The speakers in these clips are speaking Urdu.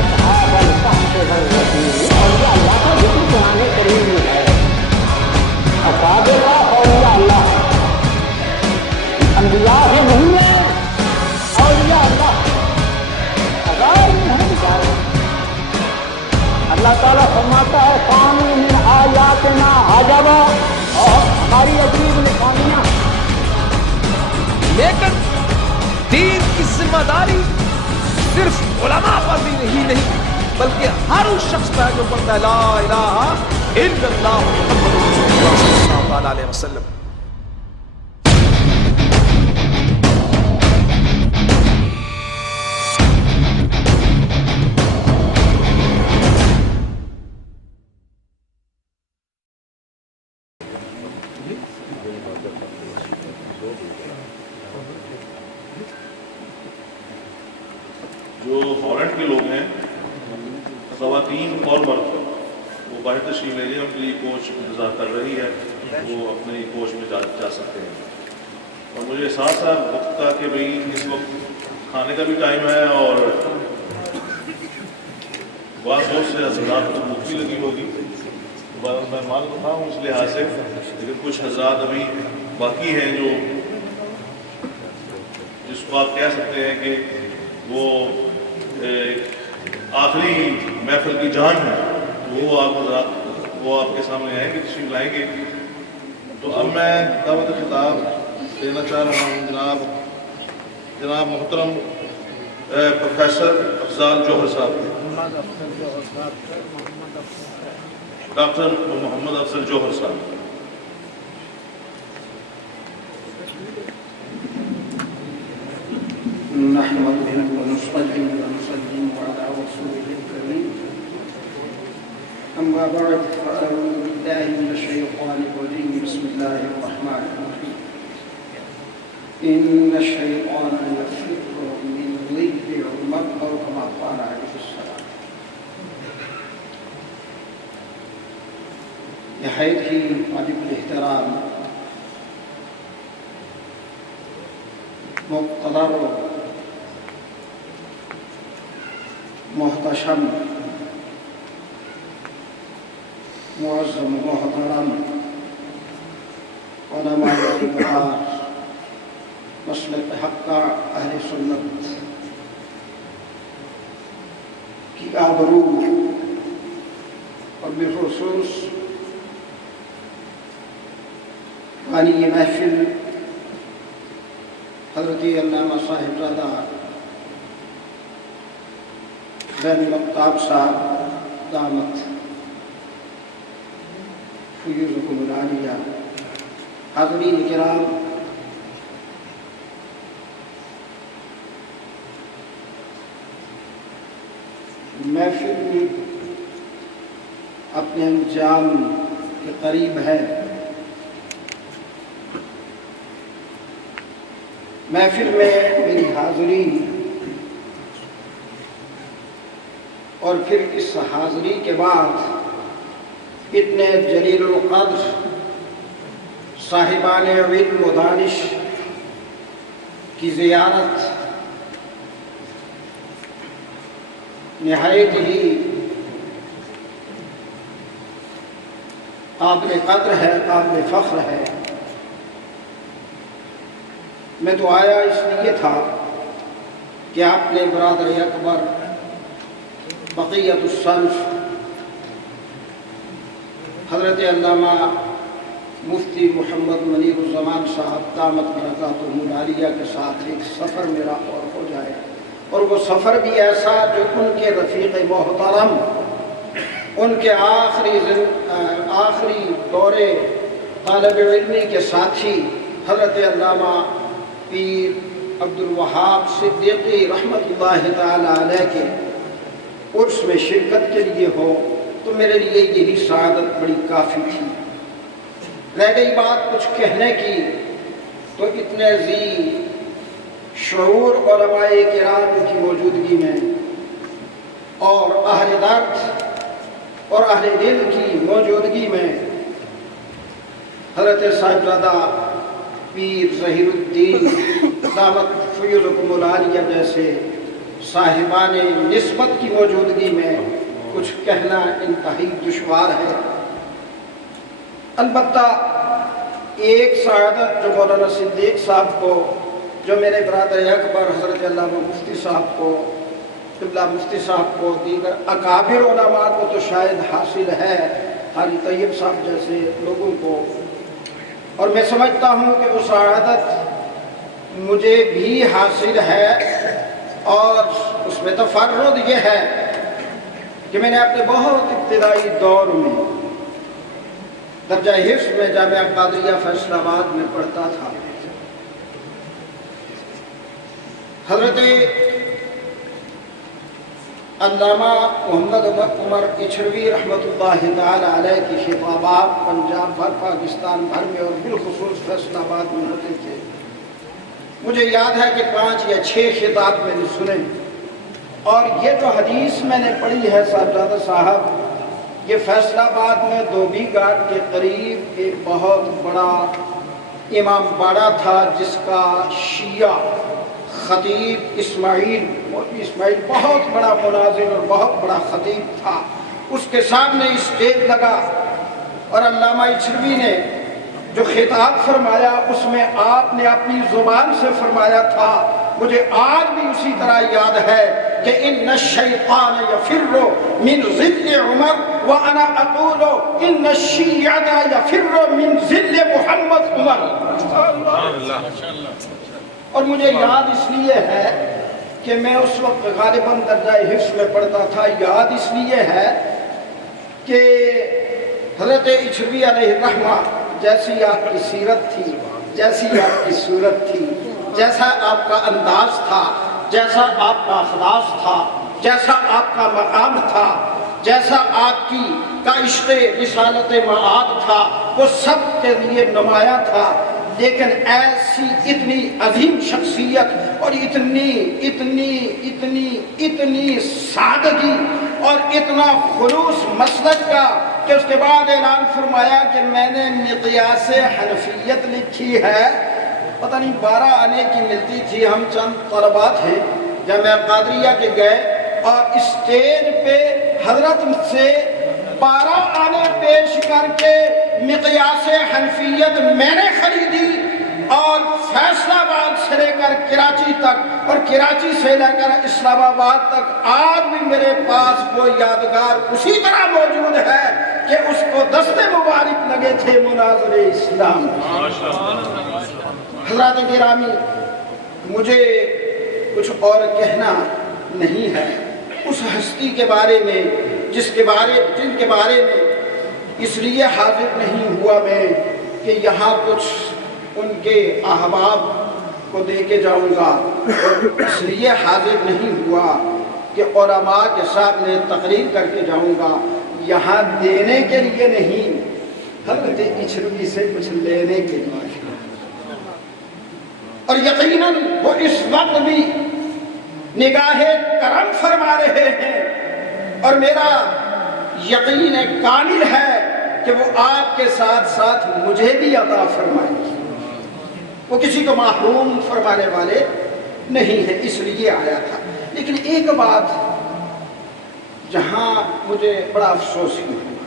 أصحاب الكهف والرقيم أولياء الله کا ذکر قرآن کریم میں ہے. اصحاب الکہف اولیاء اللہ انبیاء بھی نہیں ہیں, اولیاء اللہ غیر میں ہیں بیچارے. اللہ تعالیٰ فرماتا ہے فَانُوا مِنْ آیَاتِنَا عَجَبًا, اور ہماری عجیب نشانیاں. لیکن دین کی ذمہ داری صرف علماء پر بھی نہیں بلکہ ہر اس شخص پر جو پڑھتا ہے لا الہ الا اللہ محمد رسول اللہ صلی اللہ علیہ وسلم. جو ہالینڈ کے لوگ ہیں, خواتین اور مرد, وہ باہر تشریف لے گئے, ان کے لیے کوچ انتظار کر رہی ہے, وہ اپنے کوچ میں جا سکتے ہیں. اور مجھے احساس ہے وقت کا کہ بھئی اس وقت کھانے کا بھی ٹائم ہے اور بعض بہت سے حضرات کو بھوک بھی لگی ہوگی, میں مان رہا ہوں اس لحاظ سے, لیکن کچھ حضرات ابھی باقی ہیں جو جس کو آپ کہہ سکتے ہیں کہ وہ آخری محفل کی جان ہے, وہ آپ حضرات وہ آپ کے سامنے آئیں گے, تشریف لائیں گے. تو اب میں دعوت خطاب دینا چاہ رہا ہوں جناب محترم پروفیسر افضال جوہر صاحب, ڈاکٹر محمد افضل جوہر صاحب. نحمده ونصلي ونسلم على رسوله الكريم, أما بعد فأعوذ بالله من الشيطان الرجيم. بسم الله الرحمن الرحيم. إن الشيطان يفر من ظل عمر أو كما قال عليه السلام. نهاية واجب الاحترام مقتدر محتشم معظم محترم علماء کبار مسلک حق اہل سنت کی آبرو اور بالخصوص بانی یہ محفل حضرت علامہ صاحب زادہ زین الافطاب صاحب دامت فیوزکم العالیہ, حاضرین کرام, محفل اپنے انجام کے قریب ہے. محفل میں میری حاضری اور پھر اس حاضری کے بعد اتنے جلیل القدر صاحبان علم و دانش کی زیارت نہایت ہی قابل قدر ہے, قابل فخر ہے. میں تو آیا اس لیے تھا کہ آپ نے برادر اکبر بقیت الصنف حضرت علامہ مفتی محمد منیر الزمان صاحب دامت برکاتہ العالیہ کے ساتھ ایک سفر میرا اور ہو جائے, اور وہ سفر بھی ایسا جو ان کے رفیق محترم, ان کے آخری دورے طالب علمی کے ساتھی حضرت علامہ پیر عبدالوہاب صدیقی رحمۃ اللہ تعالی علیہ کے عرس میں شرکت کے لیے ہو, تو میرے لیے یہی سعادت بڑی کافی تھی. رہ گئی بات کچھ کہنے کی, تو اتنے ذی شعور علماء کرام کی موجودگی میں اور اہل درد اور اہل دل کی موجودگی میں حضرت صاحبزادہ پیر ظہیر الدین دامت فیضکم العالیہ جیسے صاحبان نسبت کی موجودگی میں کچھ کہنا انتہائی دشوار ہے۔ البتہ ایک سعادت جو مولانا صدیق صاحب کو، جو میرے برادر اکبر حضرت علامہ مفتی صاحب کو، قبلہ مفتی صاحب کو، دیگر اکابر علماء کو تو شاید حاصل ہے، حاجی طیب صاحب جیسے لوگوں کو، اور میں سمجھتا ہوں کہ وہ سعادت مجھے بھی حاصل ہے، اور اس میں تفرد یہ ہے کہ میں نے اپنے بہت ابتدائی دور میں درجہ حفظ میں جامعہ قادریہ فیصل آباد میں پڑھتا تھا۔ حضرت علامہ محمد عمر اچھروی رحمۃ اللہ تعالی علیہ کی خطابات پنجاب بھر، پاکستان بھر میں اور بالخصوص فیصل آباد میں ہوتے تھے۔ مجھے یاد ہے کہ 5 یا 6 خطاب میں نے سنے، اور یہ جو حدیث میں نے پڑھی ہے صاحبزادہ صاحب، یہ فیصل آباد میں دھوبی گھاٹ کے قریب ایک بہت بڑا امام باڑہ تھا، جس کا شیعہ خطیب اسماعیل بہت بڑا مناظر اور بہت بڑا خطیب تھا۔ اس کے سامنے اسٹیج لگا، اور علامہ اچھروی نے جو خطاب فرمایا اس میں آپ نے اپنی زبان سے فرمایا تھا، مجھے آج بھی اسی طرح یاد ہے کہ ان الشیطان یفر من ظل عمر وانا اقول ان الشیعہ یفر من ظل محمد عمر۔ اور مجھے یاد اس لیے ہے کہ میں اس وقت غالباً درجہ حفظ میں پڑھتا تھا، یاد اس لیے ہے کہ حضرت اچھروی علیہ الرحمہ جیسی آپ کی سیرت تھی، جیسی آپ کی صورت تھی، جیسا آپ کا انداز تھا، جیسا آپ کا اخلاص تھا، جیسا آپ کا مقام تھا، جیسا آپ کی کا عشق رسالت معاد تھا، وہ سب کے لیے نمایاں تھا۔ لیکن ایسی اتنی عظیم شخصیت اور اتنی سادگی اور اتنا خلوص مسلک کا کہ اس کے بعد اعلان فرمایا کہ میں نے مقیاس حنفیت لکھی ہے۔ پتہ نہیں 12 آنے کی ملتی تھی، ہم چند طلباء تھے، جامعہ قادریہ کے گئے اور اسٹیج پہ حضرت سے 12 آنے پیش کر کے مقیاس حنفیت میں نے خریدی، اور فیصل آباد سے لے کر کراچی تک اور کراچی سے لے کر اسلام آباد تک آج بھی میرے پاس وہ یادگار اسی طرح موجود ہے کہ اس کو دستے مبارک لگے تھے مناظر اسلام۔ حضرات گرامی، مجھے کچھ اور کہنا نہیں ہے اس ہستی کے بارے میں جن کے بارے میں اس لیے حاضر نہیں ہوا میں کہ یہاں کچھ ان کے احباب کو دے کے جاؤں گا، اور اس لیے حاضر نہیں ہوا کہ علماء کے سامنے تقریر کر کے جاؤں گا، یہاں دینے کے لیے نہیں، حضرت اچھروی سے کچھ لینے کے لیے۔ اور یقیناً وہ اس وقت بھی نگاہ کرم فرما رہے ہیں، اور میرا یقین کامل ہے کہ وہ آپ کے ساتھ ساتھ مجھے بھی عطا فرمائیں گے۔ وہ کسی کو محروم فرمانے والے نہیں ہیں، اس لیے آیا تھا۔ لیکن ایک بات جہاں مجھے بڑا افسوس ہوا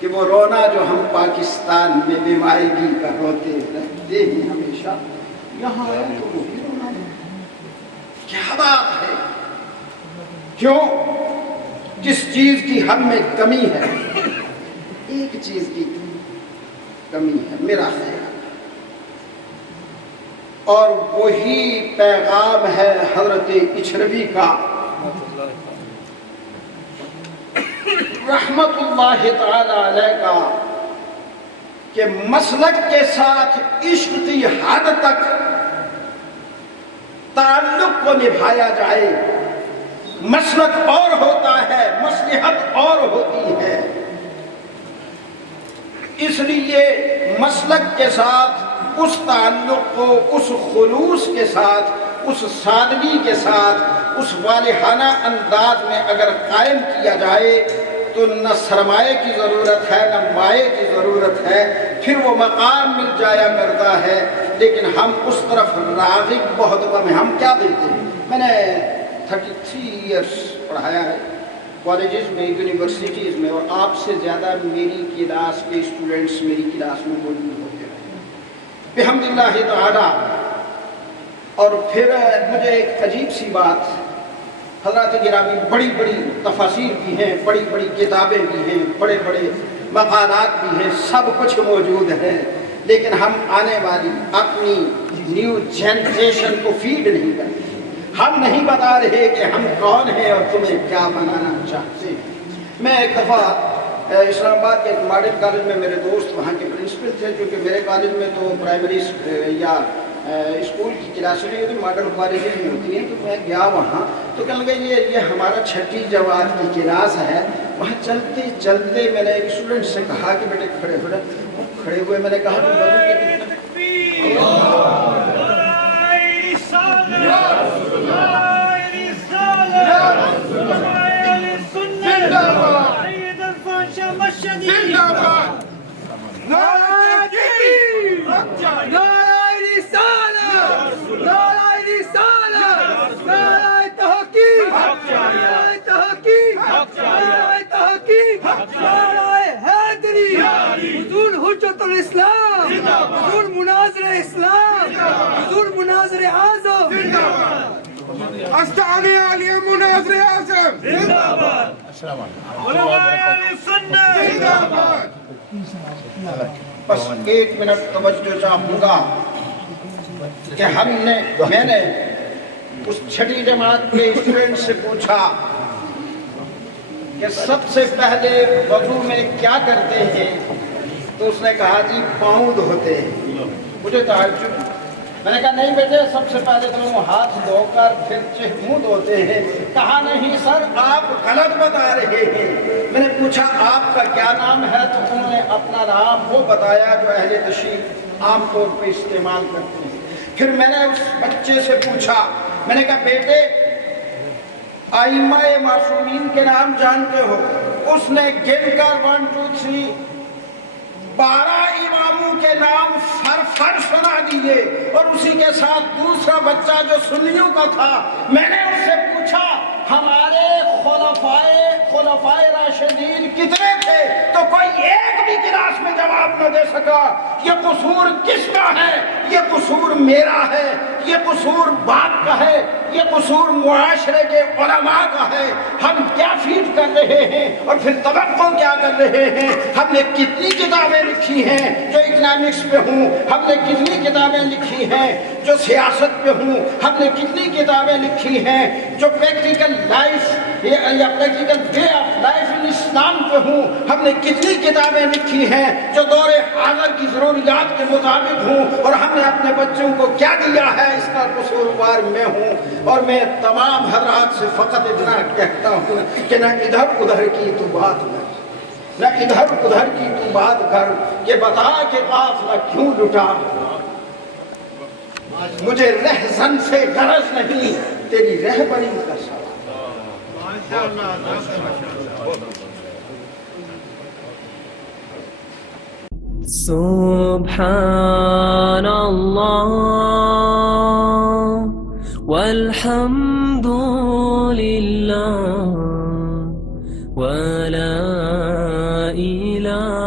کہ وہ رونا جو ہم پاکستان میں بیمائیگی کا روتے رہتے ہیں ہمیشہ، یہاں آیا تو وہی رونا ہے۔ کیا بات ہے؟ کیوں؟ جس چیز کی ہم میں کمی ہے، ایک چیز کی کمی ہے میرا خیال، اور وہی پیغام ہے حضرت اچھروی کا رحمت اللہ تعالی علیہ کا، کہ مسلک کے ساتھ عشق کی حد تک تعلق کو نبھایا جائے۔ مسلک اور ہوتا ہے، مصلحت اور ہوتی ہے، اس لیے مسلک کے ساتھ اس تعلق کو اس خلوص کے ساتھ، اس سادگی کے ساتھ، اس والہانہ انداز میں اگر قائم کیا جائے تو نہ سرمایے کی ضرورت ہے، نہ مائے کی ضرورت ہے، پھر وہ مقام مل جایا کرتا ہے لیکن ہم اس طرف راغب بہت کم ہیں. ہم کیا دیتے ہیں؟ میں نے 33 ایئرس پڑھایا ہے کالجز میں، یونیورسٹیز میں، اور آپ سے زیادہ میری کلاس کے اسٹوڈنٹس میری کلاس میں موجود ہوتے ہیں بحمد اللہ تعالی. اور پھر مجھے ایک عجیب سی بات، حضرات گرامی بڑی بڑی تفاسیر بھی ہیں، بڑی بڑی کتابیں بھی ہیں، بڑے بڑے مقالات بھی ہیں، سب کچھ موجود ہے، لیکن ہم آنے والی اپنی نیو جنریشن کو فیڈ نہیں کرتے. ہم نہیں بتا رہے کہ ہم کون ہیں اور تمہیں کیا بنانا چاہتے ہیں. میں ایک دفعہ اسلام آباد کے ایک ماڈل کالج میں، میرے دوست وہاں کے پرنسپل تھے، کیونکہ میرے کالج میں تو پرائمری یا اسکول کی کلاسیں نہیں ہوتی، ماڈل کالجز میں ہوتی ہیں. تو میں گیا وہاں تو کہنے لگے یہ ہمارا 6ٹھی جماعت کی کلاس ہے. وہاں چلتے چلتے میں نے ایک اسٹوڈنٹ سے کہا کہ بیٹے کھڑے ہوئے میں نے کہا اسلام، حضور مناظر اسلام، حضور مناظر اعظم، استعانی علی مناظر اعظم زندہ باد، علماء اہل سنت زندہ باد. بس 1 منٹ توجہ چاہوں گا کہ میں نے اس 6ٹھی جماعت کے اسٹوڈنٹ سے پوچھا کہ سب سے پہلے وضو میں کیا کرتے ہیں؟ تو اس نے کہا جی پاؤں دھوتے ہیں. مجھے تعجب، میں نے کہا نہیں بیٹے، سب سے پہلے تو وہ ہاتھ دھو کر پھر منہ دھوتے ہیں. کہا نہیں سر آپ غلط بتا رہے ہیں. میں نے پوچھا آپ کا کیا نام ہے؟ تو انہوں نے اپنا نام وہ بتایا جو اہل تشریف عام طور پہ استعمال کرتے ہیں. پھر میں نے اس بچے سے پوچھا، میں نے کہا بیٹے ائمہ معصومین کے نام جانتے ہو؟ اس نے گن کر 1 2 3 12 اماموں کے نام فر سنا دیے. اور اسی کے ساتھ دوسرا بچہ جو سنیوں کا تھا، میں نے اس سے پوچھا ہمارے خلفائے راشدین کتنے تھے؟ تو کوئی ایک بھی کلاس میں جواب نہ دے سکا. یہ قصور کس کا ہے؟ یہ قصور میرا ہے، یہ قصور باپ کا ہے، یہ قصور معاشرے کے علماء کا ہے. ہم کیا فیڈ کر رہے ہیں اور پھر توقع کیا کر رہے ہیں؟ ہم نے کتنی کتابیں لکھی ہیں جو اکنامکس پہ ہوں؟ ہم نے کتنی کتابیں لکھی ہیں جو سیاست پہ ہوں؟ ہم نے کتنی کتابیں لکھی ہیں جو پریکٹیکل لائف یا پریکٹیکل وے آف لائف ان اسلام پہ ہوں؟ ہم نے کتنی کتابیں لکھی ہیں جو دور حاضر کی ضروریات کے مطابق ہوں؟ اور ہم نے اپنے بچوں کو کیا دیا ہے؟ اس کا قصوروار میں ہوں. اور میں تمام حضرات سے فقط اتنا کہتا ہوں کہ نہ ادھر ادھر کی تو بات کر، نہ ادھر ادھر کی تو بات کر، یہ بتا کہ قافلہ کیوں لٹا. مجھے رہزن سے غرض نہیں، تیری رہبری کا سوال. سبحان اللہ والحمد للہ ولا الہ